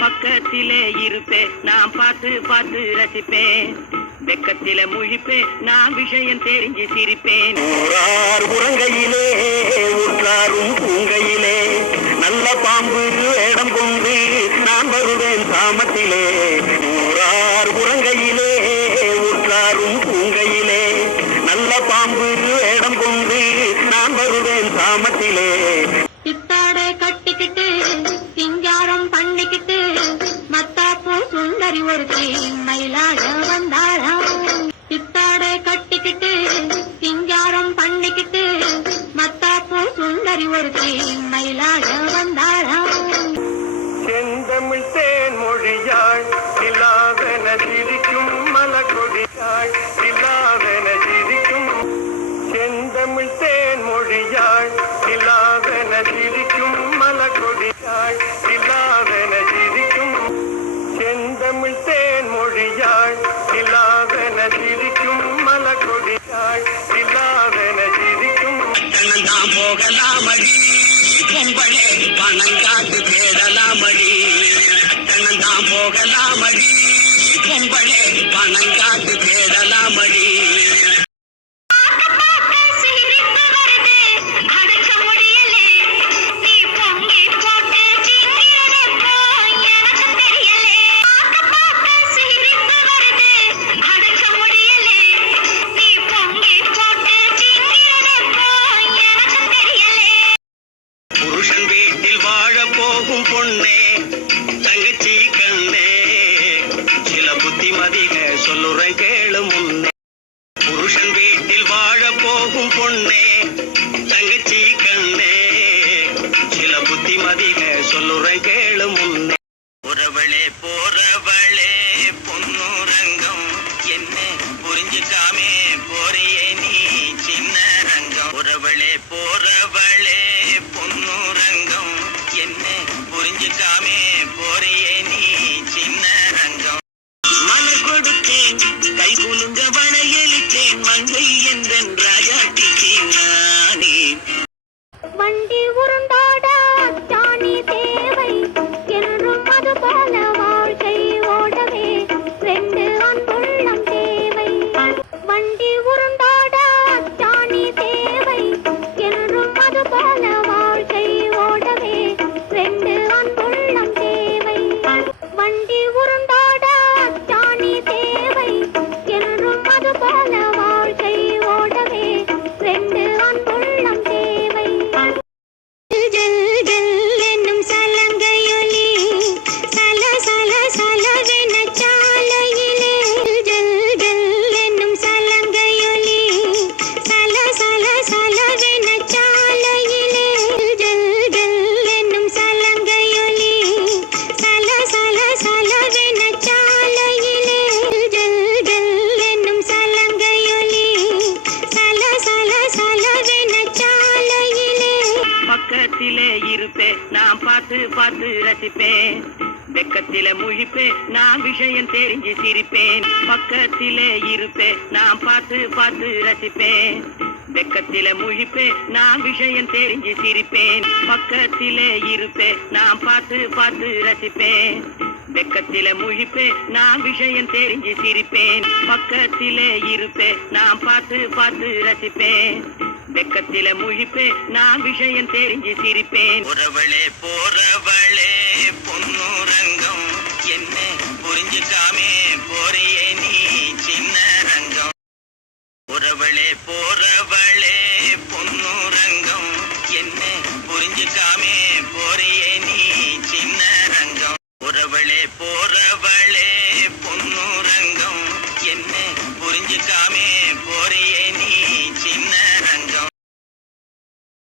பக்கத்திலே இருப்பேன் நான் பார்த்து பார்த்து ரசிப்பேன். வெக்கத்தில முழிப்பேன் நான் விஷயம் தெரிஞ்சு சிரிப்பேன். ஊரார் உறங்கையிலே உற்றாரும் பூங்கையிலே நல்ல பாம்பு வேடம் கொண்டு நான் வருவேன் சாமத்திலே. ஊரார் உறங்கையிலே உற்றாரும் பூங்கையிலே நல்ல பாம்பு வேடம் கொண்டு நான் வருவேன் சாமத்திலே. சித்தாடை கட்டிக்கிட்டு சிங்காரம் பண்ணிக்கிட்டு மத்தாப்பூ சுந்தரி ஒருத்தி மயிலாக வந்தாராம். சித்தாடை கட்டிக்கிட்டு சிங்காரம் பண்ணிக்கிட்டு மத்தாப்பூ சுந்தரி ஒருத்தி மயிலாக வந்தாராம். செந்தமிழ் தேன் மொழியாள் நிலாவென சிரிக்கும் மலக்கொடியாள் நிலாவென சிரிக்கும். செந்தமிழ் தேன் மொழியாள் நிலாவென சிரிக்கும் மலக்கொடியாள் நிலாவென சிரிக்கும். செந்தமிழ் தேன் மொழியாள் நிலாவென சிரிக்கும் மலக்கொடியாள் நிலாவென சிரிக்கும். கண்ணந்தான் போகலாமடி பொம்பளே பணங்காட்டு தேடலாமடி. கண்ணந்தான் போகலாமடி பொம்பளே பணங்காட்டு தேடலாமடி. புருஷன் வீட்டில் வாழ போகும் பொண்ணே தங்கச்சி கண்ணே சில புத்திமதிக சொல்லுறேன் கேளு முன்னே. புருஷன் வீட்டில் வாழ போகும் பொண்ணே தங்கச்சி கண்ணே சில புத்திமதிக சொல்லுறேன் கேளு முன்னே. உறவளே போறவளே பொன்னுரங்கம் என்ன புரிஞ்சுக்காமே போறியே நீ சின்ன ரங்கம். உறவளே போறவளே பொன்னுரங்கம் என்ன புரிஞ்சுக்காமே போறியே நீ சின்ன ரங்கம். மலர் கொடுத்தேன் கை குலுங்க வளையலிட்டேன் மங்கை என்றன் ராஜாட்டிக்கு நானே. வண்டி உருண்டாட அச்சாணி தேவை என்றும் அது போல வாழ்க்கை ஓடவே ரெண்டு அன்புள்ளம் தேவை. வண்டி உருண்டாட அச்சாணி தேவை என்றும் அது போல வாழ்க்கை ஓடவே ரெண்டு அன்புள்ளம் தேவை. வண்டி உருண்டாட அச்சாணி தேவை என்றும் அது போல வாழ்க்கை ஓடவே ரெண்டு அன்புள்ளம் தேவை. ஜல் ஜல் என்னும் சலங்கையொலி சல சல சலவென சாலையிலே. ஜல் ஜல் என்னும் சலங்கையொலி சல சல சலவென சாலையிலே. ஜல் ஜல் என்னும் சலங்கையொலி சல சல சலவென சாலையிலே. ஜல் ஜல் என்னும் சலங்கையொலி சல சல சலவென சாலையிலே. பக்கத்திலே இருப்பேன் நான் பார்த்து பார்த்து ரசிப்பேன். வெக்கத்தில முழிப்பேன் நான் விஷயம் தெரிஞ்சு சிரிப்பேன். பக்கத்திலே இருப்பேன் நான் பார்த்து பார்த்து ரசிப்பேன். வெக்கத்தில முழிப்பேன் நான் விஷயம் தெரிஞ்சு சிரிப்பேன். பக்கத்திலே இருப்பேன் நான் பார்த்து பார்த்து ரசிப்பேன். வெக்கத்தில முழிப்பேன் நான் விஷயம் தெரிஞ்சு சிரிப்பேன். பக்கத்திலே இருப்பேன் நான் பார்த்து பார்த்து ரசிப்பேன். வெக்கத்தில முழிப்பேன் நான் விஷயம் தெரிஞ்சு சிரிப்பேன். உறவளே போறவளே பொன்னுரங்கம் என்ன புரிஞ்சுக்காமே போறியே நீ சின்ன ரங்கம். உறவளே போ